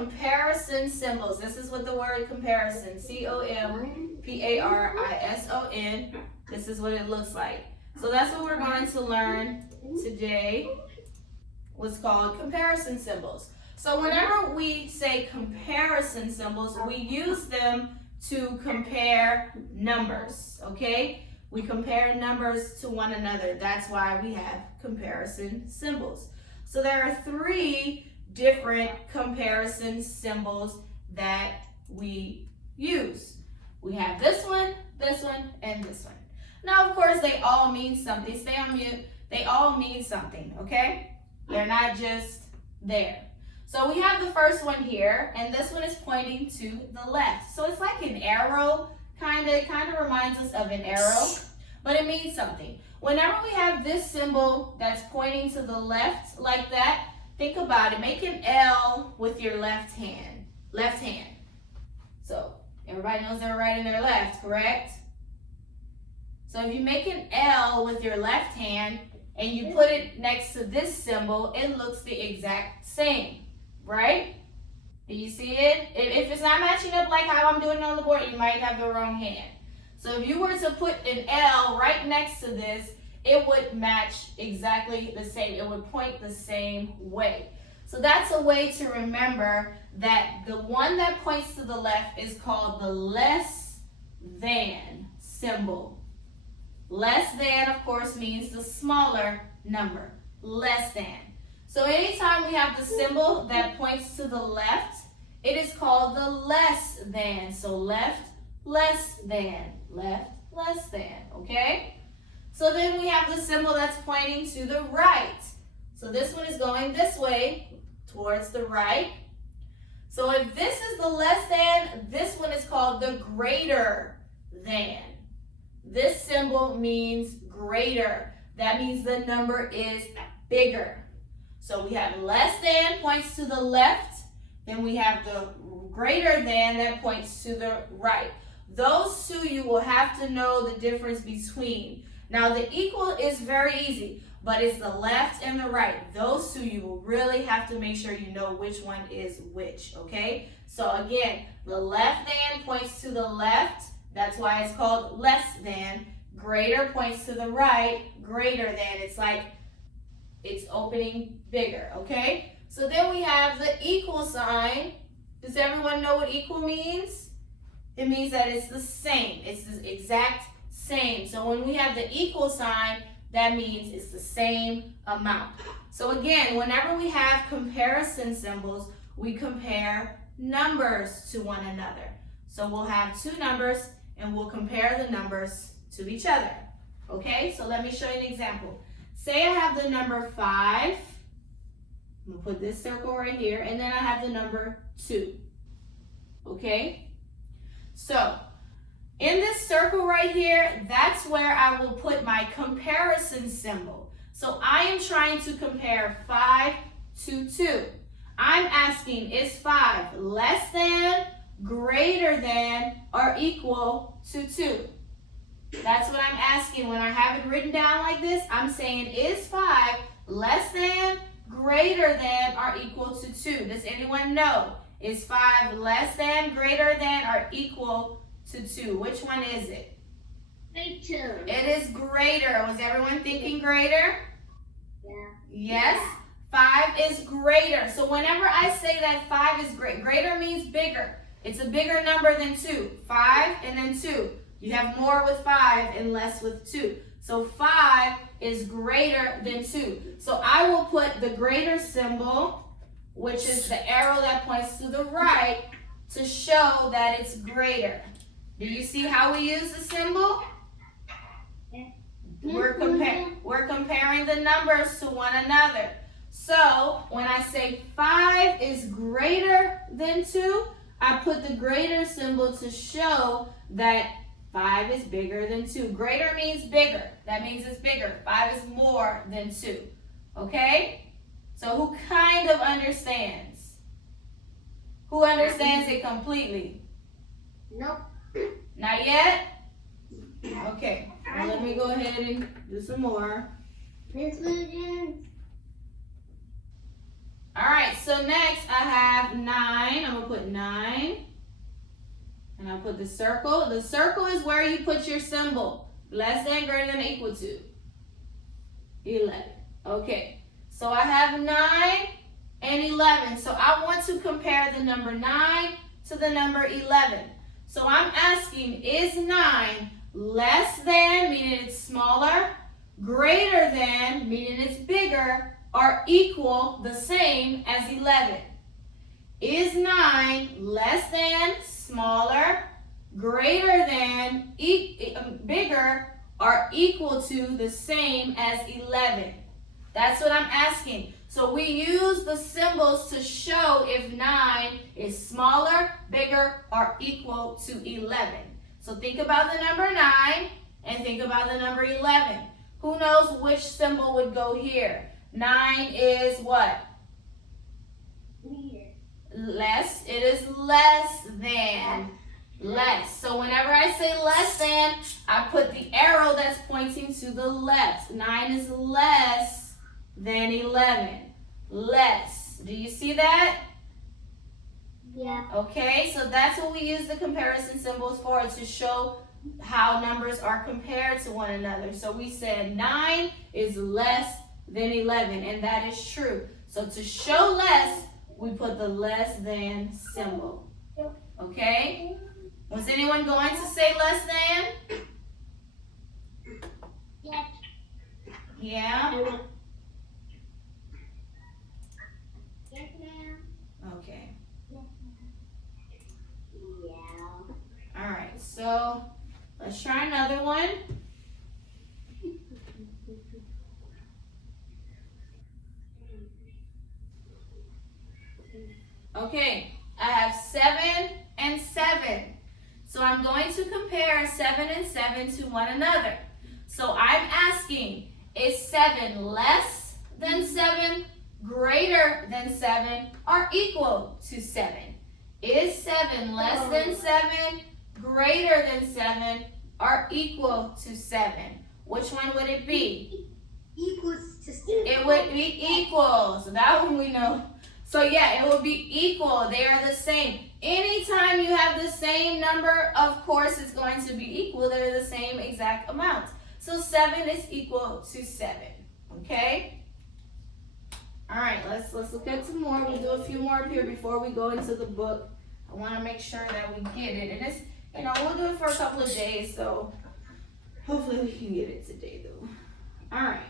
comparison symbols. This is what the word comparison, C-O-M-P-A-R-I-S-O-N, this is what it looks like. So that's what we're going to learn today, what's called comparison symbols. So whenever we say comparison symbols, we use them to compare numbers, okay? We compare numbers to one another. That's why we have comparison symbols. So there are 3 different comparison symbols that we use. We have this one, and this one. Now, of course, they all mean something. Stay on mute. They all mean something, okay? They're not just there. So we have the first one here, and this one is pointing to the left. So it's like an arrow, kind of reminds us of an arrow, but it means something. Whenever we have this symbol that's pointing to the left like that, think about it. Make an L with your left hand. So everybody knows they're writing their left, correct? So if you make an L with your left hand and you put it next to this symbol, it looks the exact same, right? Do you see it? If it's not matching up like how I'm doing it on the board, you might have the wrong hand. So if you were to put an L right next to this, it would match exactly the same. It would point the same way. So that's a way to remember that the one that points to the left is called the less than symbol. Less than, of course, means the smaller number. Less than. So anytime we have the symbol that points to the left, it is called the less than. So left, less than. Left, less than. Okay? So then we have the symbol that's pointing to the right. So this one is going this way, towards the right. So if this is the less than, this one is called the greater than. This symbol means greater. That means the number is bigger. So we have less than points to the left, then we have the greater than that points to the right. Those two you will have to know the difference between. Now the equal is very easy, but it's the left and the right. Those two you will really have to make sure you know which one is which, okay? So again, the left than points to the left. That's why it's called less than. Greater points to the right. Greater than. It's like it's opening bigger, okay? So then we have the equal sign. Does everyone know what equal means? It means that it's the same. It's the exact same. So when we have the equal sign, that means it's the same amount. So again, whenever we have comparison symbols, we compare numbers to one another. So we'll have 2 numbers and we'll compare the numbers to each other. Okay, so let me show you an example. Say I have the number 5. I'm gonna put this circle right here, and then I have the number 2. Okay, so in this circle right here, that's where I will put my comparison symbol. So I am trying to compare 5 to 2. I'm asking, is 5 less than, greater than, or equal to 2? That's what I'm asking. When I have it written down like this, I'm saying, is 5 less than, greater than, or equal to 2? Does anyone know? Is 5 less than, greater than, or equal to 2? Which one is it? Greater. It is greater. Was everyone thinking greater? Yeah. Yes. 5 is greater. So whenever I say that 5 is greater means bigger. It's a bigger number than 2. 5 and then 2. You have more with 5 and less with 2. So 5 is greater than 2. So I will put the greater symbol, which is the arrow that points to the right, to show that it's greater. Do you see how we use the symbol? We're comparing the numbers to one another. So when I say 5 is greater than 2, I put the greater symbol to show that 5 is bigger than 2. Greater means bigger. That means it's bigger. 5 is more than 2. Okay? So who kind of understands? Who understands it completely? Nope. Not yet? Okay. Well, let me go ahead and do some more. This one. All right. So next I have 9. to put the circle. The circle is where you put your symbol. Less than, greater than, equal to. 11. Okay. So I have 9 and 11. So I want to compare the number 9 to the number 11. So I'm asking, is 9 less than, meaning it's smaller, greater than, meaning it's bigger, or equal, the same as 11? Is 9 less than, smaller, greater than, bigger, or equal to, the same as 11? That's what I'm asking. So we use the symbols to show if 9 is smaller, bigger, or equal to 11. So think about the number 9 and think about the number 11. Who knows which symbol would go here? 9 is what? Less. It is less than. Less. So whenever I say less than, I put the arrow that's pointing to the left. 9 is less than 11. Less. Do you see that? Yeah. Okay, so that's what we use the comparison symbols for, to show how numbers are compared to one another. So we said 9 is less than 11, and that is true. So to show less, we put the less than symbol. Okay? Was anyone going to say less than? Yes. Yeah? Yes, ma'am. Okay. Yeah. All right, so let's try another one. Okay, I have 7 and 7. So I'm going to compare 7 and 7 to one another. So I'm asking, is 7 less than 7, greater than 7, or equal to 7? Is 7 less than 7, greater than 7, or equal to 7? Which one would it be? Equals to 7. It would be equal. So that one we know. So yeah, it would be equal. They are the same. Anytime you have the same number, of course it's going to be equal. They're the same exact amount. So 7 is equal to 7. Okay? All right, let's look at some more. We'll do a few more up here before we go into the book. I want to make sure that we get it. And it's, we'll do it for a couple of days, so hopefully we can get it today though. All right.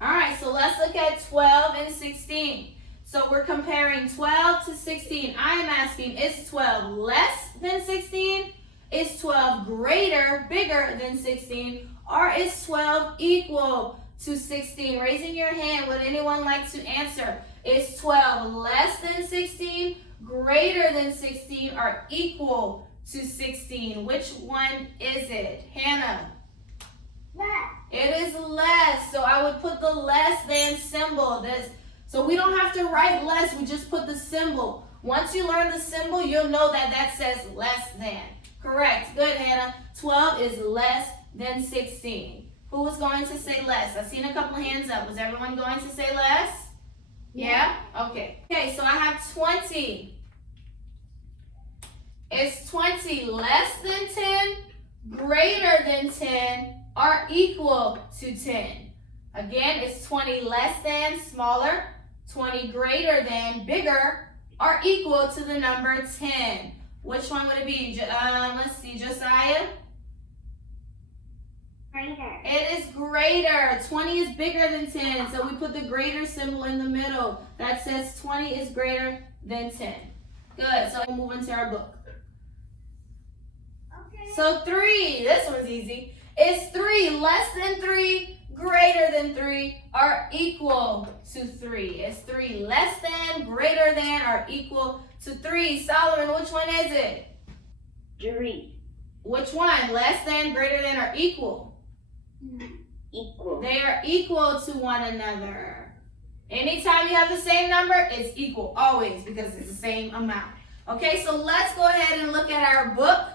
All right, so let's look at 12 and 16. So we're comparing 12 to 16. I am asking, is 12 less than 16? Is 12 greater, bigger than 16? Or is 12 equal to 16? Raising your hand, would anyone like to answer? Is 12 less than 16, greater than 16, or equal to 16? Which one is it? Hannah? Less. It is less. So I would put the less than symbol. So we don't have to write less. We just put the symbol. Once you learn the symbol, you'll know that that says less than. Correct. Good, Hannah. 12 is less than 16. Who was going to say less? I've seen a couple of hands up. Was everyone going to say less? Yeah? Okay. Okay, so I have 20. Is 20 less than 10, greater than 10, or equal to 10? Again, is 20 less than, smaller, 20 greater than, bigger, or equal to the number 10? Which one would it be? Let's see, Josiah? Greater. It is greater. 20 is bigger than 10, so we put the greater symbol in the middle. That says 20 is greater than 10. Good, so we'll move into our book. Okay. So 3, this one's easy. Is 3 less than 3, greater than 3, or equal to 3? Is 3 less than, greater than, or equal to 3? Solomon, which one is it? 3. Which one? Less than, greater than, or equal? Equal. They are equal to one another. Anytime you have the same number, it's equal, always, because it's the same amount. Okay, so let's go ahead and look at our book.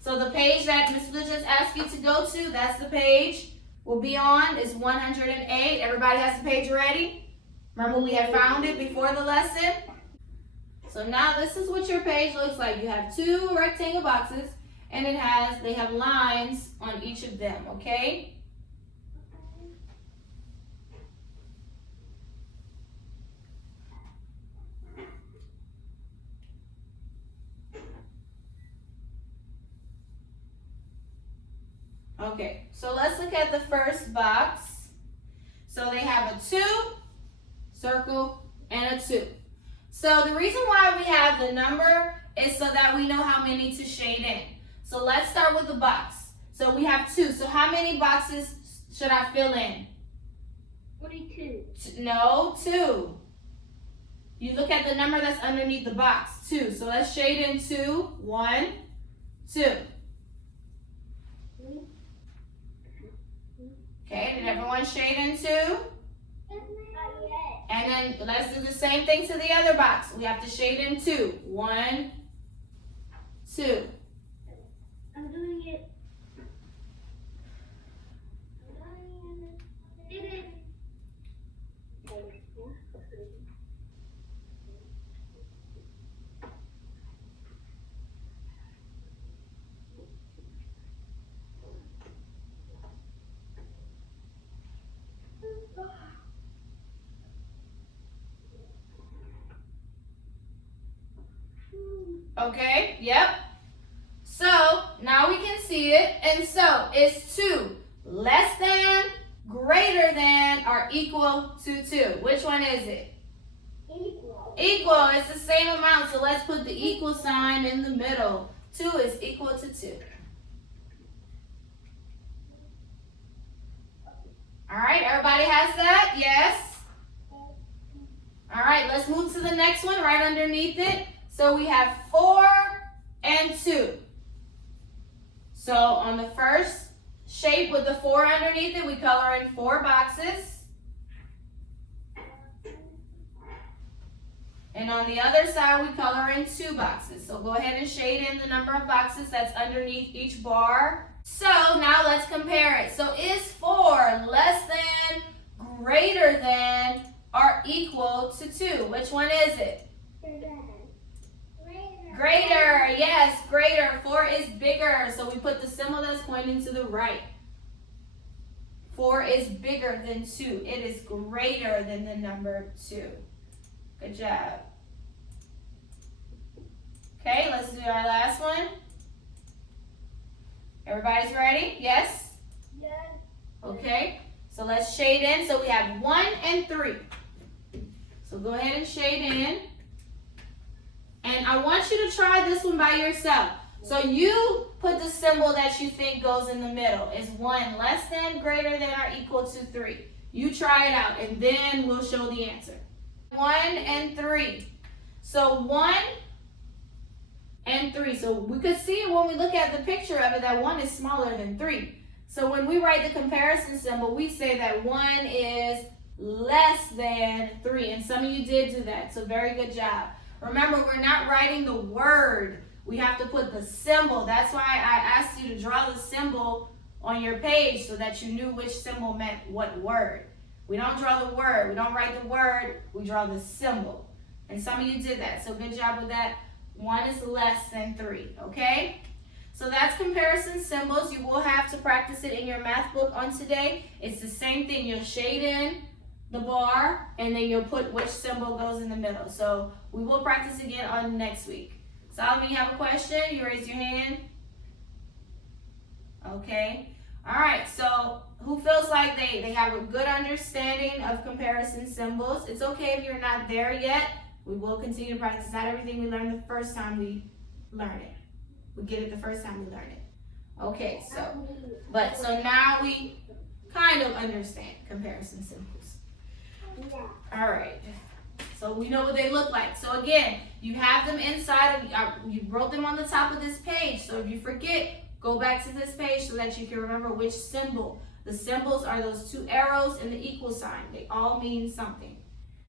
So the page that Ms. Blue just asked you to go to, that's the page we'll be on, is 108. Everybody has the page ready? Remember we had found it before the lesson? So now this is what your page looks like. You have 2 rectangle boxes, and they have lines on each of them, okay? Okay, so let's look at the first box. So they have a 2, circle, and a 2. So the reason why we have the number is so that we know how many to shade in. So let's start with the box. So we have 2. So how many boxes should I fill in? 42. No, 2. You look at the number that's underneath the box, 2. So let's shade in 2. 1, 2. Okay, did everyone shade in 2? And then let's do the same thing to the other box. We have to shade in 2. 1, 2. I'm doing it. Okay, yep. So now we can see it. And so is 2 less than, greater than, or equal to 2? Which one is it? Equal. Equal. It's the same amount. So let's put the equal sign in the middle. 2 is equal to 2. All right, everybody has that? Yes? All right, let's move to the next one right underneath it. So we have 4 and 2. So on the first shape with the 4 underneath it, we color in 4 boxes. And on the other side, we color in 2 boxes. So go ahead and shade in the number of boxes that's underneath each bar. So now let's compare it. So is 4 less than, greater than, or equal to 2? Which one is it? Greater, yes, greater. 4 is bigger, so we put the symbol that's pointing to the right. 4 is bigger than 2. It is greater than the number 2. Good job. Okay, let's do our last one. Everybody's ready? Yes? Yes. Okay, so let's shade in. So we have 1 and 3. So go ahead and shade in. And I want you to try this one by yourself. So you put the symbol that you think goes in the middle. Is 1 less than, greater than, or equal to 3? You try it out, and then we'll show the answer. 1 and 3. So 1 and 3. So we could see when we look at the picture of it that 1 is smaller than 3. So when we write the comparison symbol, we say that 1 is less than 3. And some of you did do that, so very good job. Remember, we're not writing the word. We have to put the symbol. That's why I asked you to draw the symbol on your page so that you knew which symbol meant what word. We don't draw the word. We don't write the word. We draw the symbol. And some of you did that, so good job with that. 1 is less than 3, okay? So that's comparison symbols. You will have to practice it in your math book on today. It's the same thing. You'll shade in the bar, and then you'll put which symbol goes in the middle. So we will practice again on next week. Solomon, you have a question? You raise your hand. Okay. All right. So who feels like they have a good understanding of comparison symbols? It's okay if you're not there yet. We will continue to practice. Not everything we learn the first time we learn it. We get it the first time we learn it. Okay. So now we kind of understand comparison symbols. All right, so we know what they look like. So again, you have them inside of, you wrote them on the top of this page. So if you forget, go back to this page so that you can remember which symbol. The symbols are those 2 arrows and the equal sign. They all mean something.